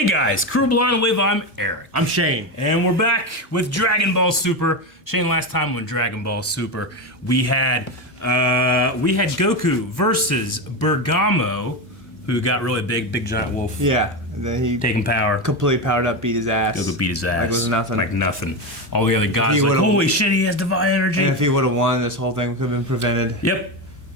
Hey guys, Crew Blonde Wave, I'm Eric. I'm Shane. And we're back with Dragon Ball Super. Shane, last time on Dragon Ball Super, we had Goku versus Bergamo, who got really big giant wolf. Yeah, and then he taking power. Completely powered up, beat his ass. Goku beat his ass. Like it was nothing. Like nothing. All the other guys like, holy shit, he has divine energy. And if he would have won, this whole thing could have been prevented. Yep.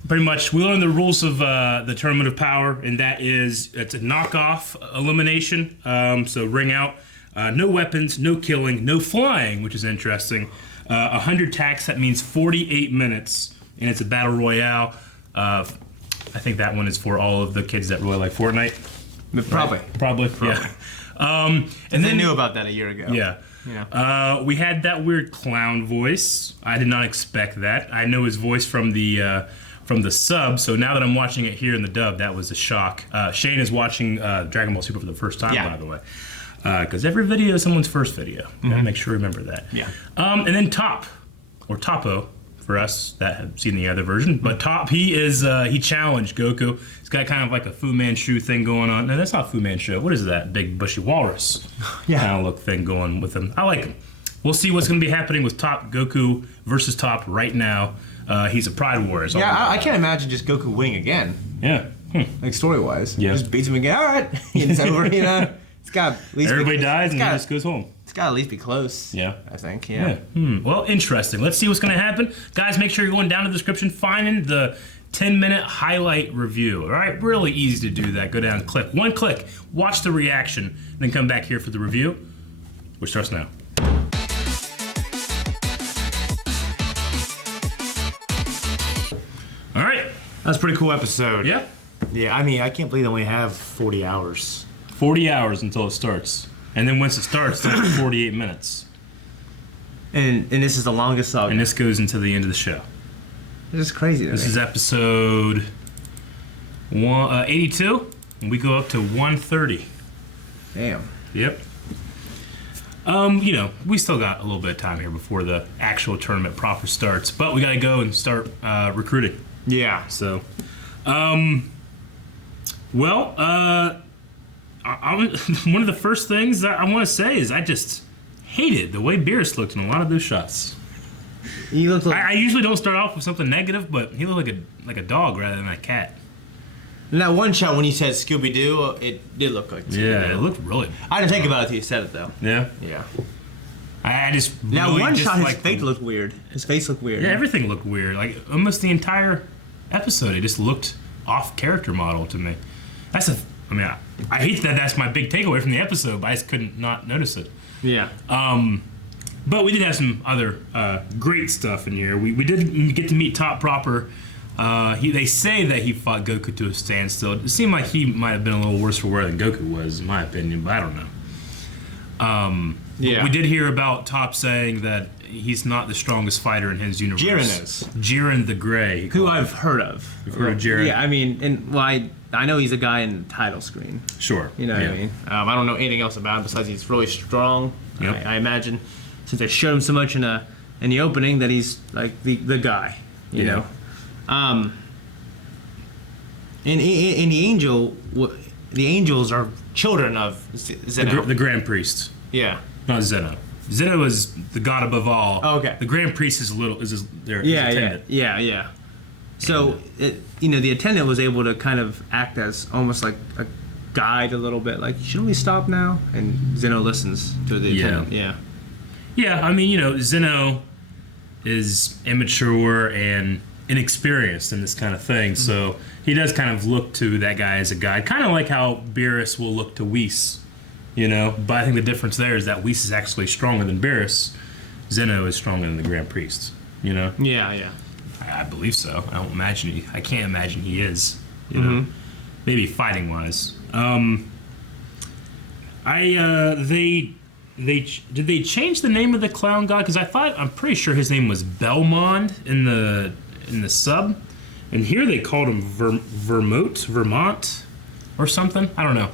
Pretty much, we learned the rules of the Tournament of Power, and that is, it's a knockoff elimination. So ring out, no weapons, no killing, no flying, which is interesting. 100 tacks, that means 48 minutes, and it's a battle royale. I think that one is for all of the kids that really like Fortnite. Probably. Right? Probably, yeah. And they knew about that a year ago. Yeah. Yeah. We had that weird clown voice. I did not expect that. I know his voice from the sub, so now that I'm watching it here in the dub, that was a shock. Shane is watching Dragon Ball Super for the first time, by the way. Because every video is someone's first video. Gotta make sure to remember that. Yeah. And then Top, or Topo, for us that have seen the other version. But Top, he challenged Goku. He's got kind of like a Fu Manchu thing going on. No, that's not Fu Manchu. What is that big bushy walrus kind of look thing going with him? I like him. We'll see what's going to be happening with Top Goku versus Top right now. He's a Pride Warrior. Yeah, I can't imagine just Goku winning again. Yeah. Like story-wise. Yeah. Just beats him again. All right. It's over, you know. It's got at least everybody dies and he just goes home. It's got to at least be close. Yeah. I think, yeah. Well, interesting. Let's see what's going to happen. Guys, make sure you're going down to the description, finding the 10-minute highlight review. All right? Really easy to do that. Go down, click. One click. Watch the reaction. Then come back here for the review, which starts now. All right. That's a pretty cool episode. Yeah. Yeah, I mean, I can't believe they only have 40 hours. 40 hours until it starts. And then once it starts, it's 48 minutes. And this is the longest saga. And this goes into the end of the show. This is crazy to This me. is episode 82, and we go up to 130. Damn. Yep. You know, we still got a little bit of time here before the actual tournament proper starts, but we gotta go and start recruiting. Yeah. So, one of the first things that I want to say is I just hated the way Beerus looked in a lot of those shots. He looked like I usually don't start off with something negative, but he looked like a dog rather than a cat. in that one shot when you said Scooby-Doo, it did look like Scooby-Doo. Yeah, it looked really. I didn't think about it until you said it, though. Yeah. Yeah. I just Now, really one shot, his disliked face them. looked weird. His face looked weird. Yeah, everything looked weird. Like almost the entire episode, it just looked off character model to me. I hate that. That's my big takeaway from the episode, but I just couldn't not notice it. Yeah. But we did have some other great stuff in here. We did get to meet Top proper. They say that he fought Goku to a standstill. It seemed like he might have been a little worse for wear than Goku was, in my opinion, but I don't know. Yeah. We did hear about Top saying that he's not the strongest fighter in his universe. Jiren is. Jiren the Gray. Who I've heard of. You've heard of Jiren? Yeah, I mean, I know he's a guy in the title screen. Sure. You know what I mean? I don't know anything else about him besides he's really strong. Yep. I imagine, since they showed him so much in the opening, that he's like the guy. You know. And the angels are children of Zeno. The Grand Priest. Yeah. Not Zeno. Zeno is the god above all. Oh, okay. The Grand Priest is his attendant. Yeah. So, the attendant was able to kind of act as almost like a guide a little bit. Like, you should only stop now. And Zeno listens to the attendant. Yeah. Yeah, I mean, Zeno is immature and inexperienced in this kind of thing. So he does kind of look to that guy as a guide. Kind of like how Beerus will look to Whis. But I think the difference there is that Whis is actually stronger than Beerus. Zeno is stronger than the Grand Priest. Yeah. I believe so. I can't imagine he is. Maybe fighting wise. Did they change the name of the clown god? Because I'm pretty sure his name was Belmond in the sub, and here they called him Vermont, or something. I don't know.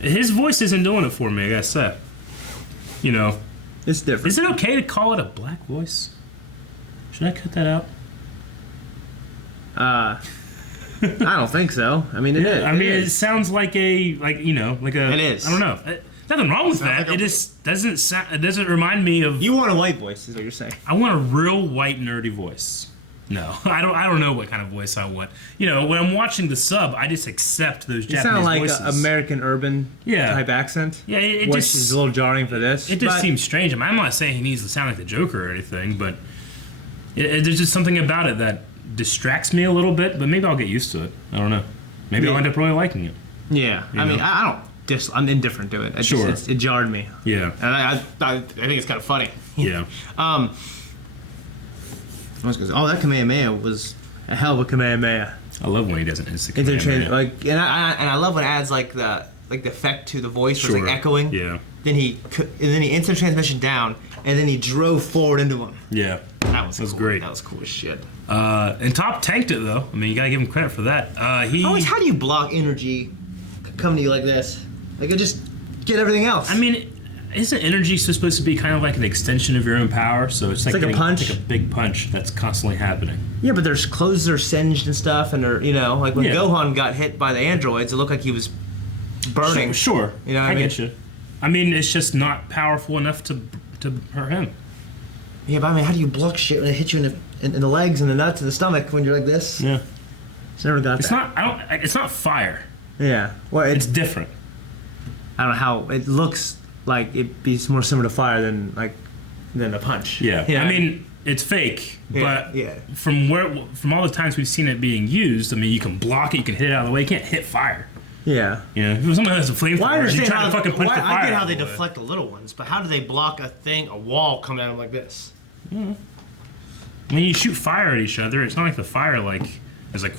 His voice isn't doing it for me, I gotta say. It's different. Is it okay to call it a black voice? Should I cut that out? I don't think so. I mean, it is. I mean, it sounds like a It is. I don't know. Nothing wrong with that. like It just doesn't sound. It doesn't remind me of. You want a white voice, is what you're saying. I want a real white nerdy voice. No, I don't know what kind of voice I want. You know, when I'm watching the sub, I just accept those You Japanese sound like voices. an American urban type accent. Yeah, it which just is a little jarring for this. It just seems strange. I mean, I'm not saying he needs to sound like the Joker or anything, but there's just something about it that distracts me a little bit. But maybe I'll get used to it. I don't know. Maybe I'll end up really liking it. Yeah, I mean, I don't. I'm indifferent to it. It jarred me. Yeah. And I think it's kind of funny. Yeah. I was gonna say, that Kamehameha was a hell of a Kamehameha. I love when he does an instant Interchange, Kamehameha. and I love when it adds like the effect to the voice, where it's like echoing. Yeah. Then he instant transmission down, and then he drove forward into him. Yeah. That was cool. Great. That was cool as shit. And Top tanked it though. I mean, you gotta give him credit for that. How do you block energy coming to you like this? Like, it just get everything else. I mean, isn't energy supposed to be kind of like an extension of your own power? So it's like a punch. It's like a big punch that's constantly happening. Yeah, but there's clothes that are singed and stuff, and they're, like when Yeah. Gohan got hit by the androids, it looked like he was burning. Sure. You know what I I mean? get you. I mean, it's just not powerful enough to hurt him. Yeah, but I mean, how do you block shit when it hits you in the legs and the nuts and the stomach when you're like this? Yeah. It's never got It's that. It's not fire. Yeah. Well, It's different. I don't know how it looks like it'd be more similar to fire than a punch. Yeah. I mean, it's fake, but from all the times we've seen it being used, I mean, you can block it, you can hit it out of the way. You can't hit fire. Yeah. You know, if someone has a flamethrower, Well, I understand you try how to fucking punch the fire. I get how they out of the way. deflect the little ones, but how do they block a wall coming at them like this? When you shoot fire at each other, it's not like the fire is like,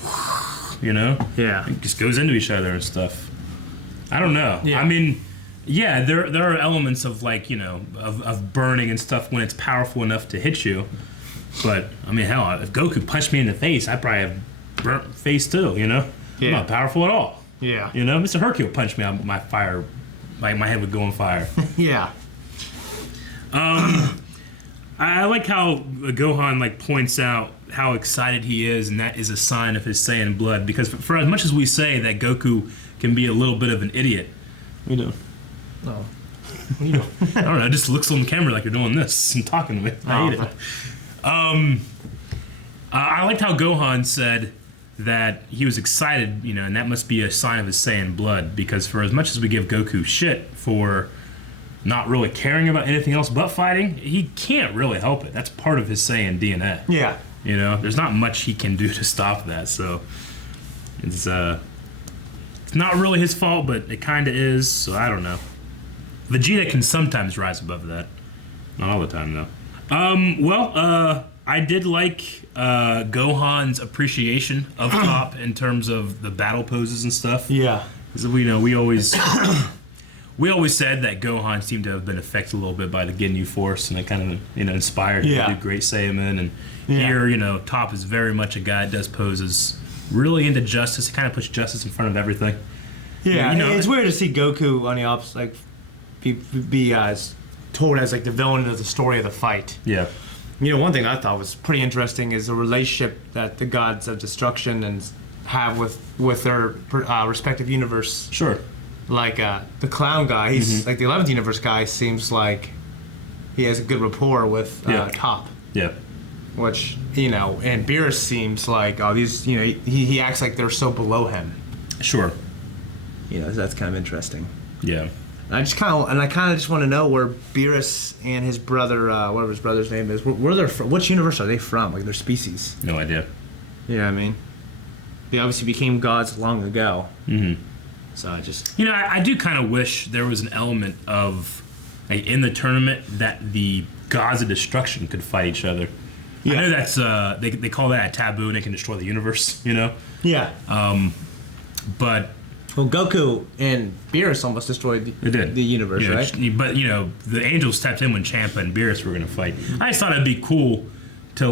Yeah. it just goes into each other and stuff. I don't know. Yeah. I mean, yeah, there are elements of of burning and stuff when it's powerful enough to hit you. But I mean, hell, if Goku punched me in the face, I'd probably have burnt face too. Yeah. I'm not powerful at all. Yeah. Mr. Hercule punched me on my fire, my head would go on fire. Yeah. I like how Gohan points out how excited he is, and that is a sign of his Saiyan blood. Because for as much as we say that Goku can be a little bit of an idiot, Oh. I don't know, just looks on the camera like you're doing this and talking to me. I hate it. I liked how Gohan said that he was excited, and that must be a sign of his Saiyan blood. Because for as much as we give Goku shit for not really caring about anything else but fighting, he can't really help it. That's part of his Saiyan DNA. Yeah. There's not much he can do to stop that. So it's not really his fault, but it kind of is. So I don't know. Vegeta can sometimes rise above that. Not all the time, though. I did like Gohan's appreciation of Top in terms of the battle poses and stuff. Yeah. Because we always said that Gohan seemed to have been affected a little bit by the Ginyu Force, and it kind of inspired him to do Great Saiyaman. And here, Top is very much a guy that does poses really into justice. He kind of puts justice in front of everything. Yeah, it's weird to see Goku on the opposite, be told as the villain of the story of the fight. Yeah. One thing I thought was pretty interesting is the relationship that the gods of destruction have with their respective universe. Sure. The clown guy, he's the 11th universe guy. Seems like he has a good rapport with Top. Yeah. Which and Beerus seems like these he acts like they're so below him. Sure. So that's kind of interesting. Yeah. I kind of just want to know where Beerus and his brother, whatever his brother's name is, where they're from. Which universe are they from? Their species. No idea. You know what I mean? They obviously became gods long ago. Mm-hmm. So I just... I do kind of wish there was an element of, in the tournament, that the gods of destruction could fight each other. Yeah. I know that's, they call that a taboo and it can destroy the universe, Yeah. But... Well, Goku and Beerus almost destroyed the universe, right? But, the angels stepped in when Champa and Beerus were going to fight. I just thought it'd be cool to,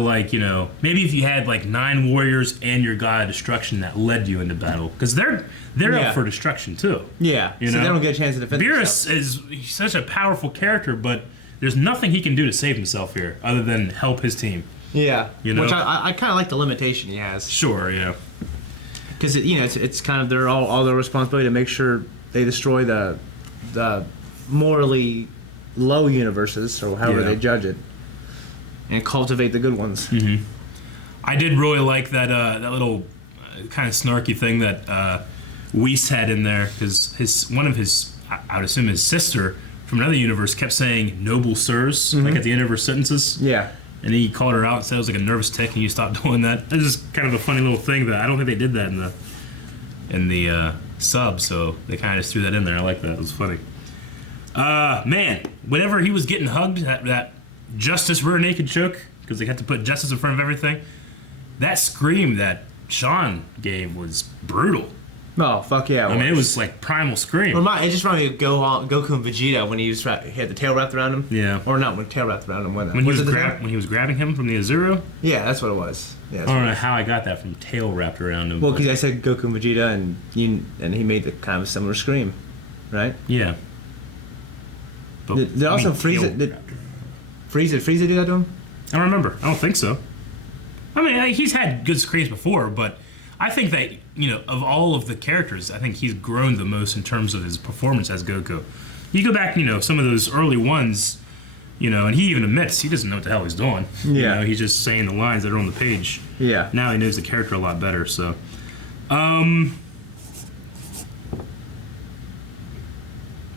maybe if you had, 9 warriors and your god of destruction that led you into battle. Because they're up for destruction, too. Yeah, so they don't get a chance to defend themselves. Beerus is such a powerful character, but there's nothing he can do to save himself here other than help his team. Yeah, which I kind of like the limitation he has. Sure, yeah. because it's kind of all their responsibility to make sure they destroy the morally low universes, or however they judge it, and cultivate the good ones. Mm-hmm. I did really like that little kind of snarky thing that Weiss had in there, because one of his, I would assume his sister from another universe, kept saying "noble sirs" like at the end of her sentences. Yeah. And he called her out and said it was like a nervous tick, and you stopped doing that. It's just kind of a funny little thing that I don't think they did that in the sub, so they kind of just threw that in there. I like that. It was funny. Man, whenever he was getting hugged, that Justice rear naked choke, because they had to put Justice in front of everything, that scream that Sean gave was brutal. Oh, fuck yeah. I mean, it was like primal scream. It just reminded me of Goku and Vegeta when he had the tail wrapped around him. Yeah. Or not when tail wrapped around him. When he was grabbing him from the Azuro? Yeah, that's what it was. Yeah, I don't know how I got that from tail wrapped around him. Well, because I said Goku and Vegeta, and he made the kind of similar scream, right? Yeah. But, did also Frieza do that to him? I don't remember. I don't think so. I mean, he's had good screams before, but I think that, of all of the characters, I think he's grown the most in terms of his performance as Goku. You go back, some of those early ones, and he even admits he doesn't know what the hell he's doing. Yeah. He's just saying the lines that are on the page. Yeah. Now he knows the character a lot better, so. And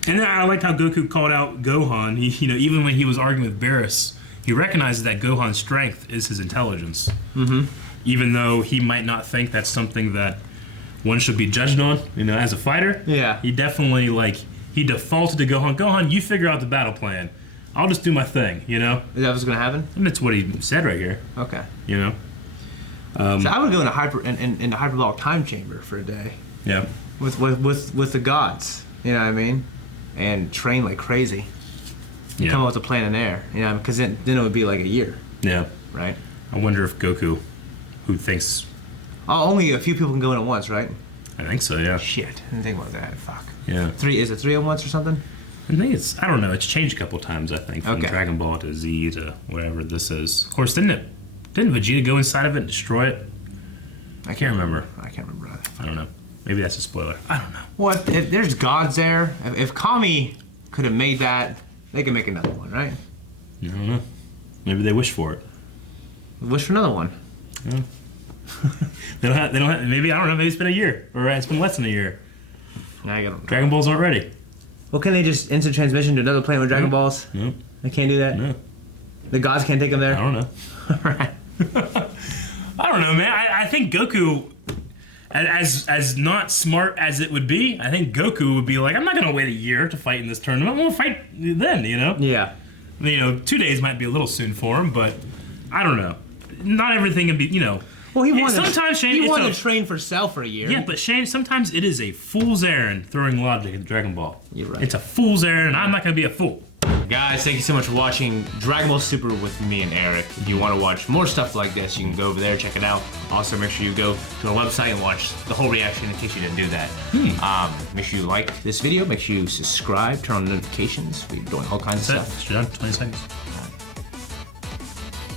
then I liked how Goku called out Gohan. He, even when he was arguing with Barris, he recognizes that Gohan's strength is his intelligence. Mm-hmm. Even though he might not think that's something that one should be judged on, as a fighter. Yeah. He definitely, he defaulted to Gohan. Gohan, you figure out the battle plan. I'll just do my thing, Is that what's going to happen? And that's what he said right here. Okay. So I would go in a hyperbolic time chamber for a day. Yeah. With the gods. You know what I mean? And train like crazy. Yeah. Come up with a plan in there. Because then it would be like a year. Yeah. Right? I wonder if Goku, who thinks... only a few people can go in at once, right? I think so, yeah. Shit. I didn't think about that. Fuck. Yeah. Is it 3 at once or something? I think I don't know, it's changed a couple times, I think, from Dragon Ball to Z to whatever this is. Of course, didn't Vegeta go inside of it and destroy it? I can't remember. I can't remember either. I don't know. Maybe that's a spoiler. I don't know. Well, if there's gods there, if Kami could have made that, they could make another one, right? I don't know. Maybe they wish for it. Wish for another one. Yeah. They don't have, maybe, I don't know, maybe it's been a year. Or it's been less than a year. Now you got Dragon Balls aren't ready. Well, can they just instant transmission to another planet with Dragon Balls? No. They can't do that? No. The gods can't take them there? I don't know. Right. I don't know, man. I think Goku, as not smart as it would be, I think Goku would be like, I'm not going to wait a year to fight in this tournament. We'll fight then, Yeah. 2 days might be a little soon for him, but I don't know. Not everything can be, Well, he wanted Shane, to train for Cell for a year. Yeah, but Shane, sometimes it is a fool's errand throwing logic at Dragon Ball. You're right. It's a fool's errand, and I'm not going to be a fool. Guys, thank you so much for watching Dragon Ball Super with me and Eric. If you want to watch more stuff like this, you can go over there, check it out. Also, make sure you go to our website and watch the whole reaction in case you didn't do that. Make sure you like this video, make sure you subscribe, turn on notifications. We're doing all kinds of stuff. That's it. 20 seconds.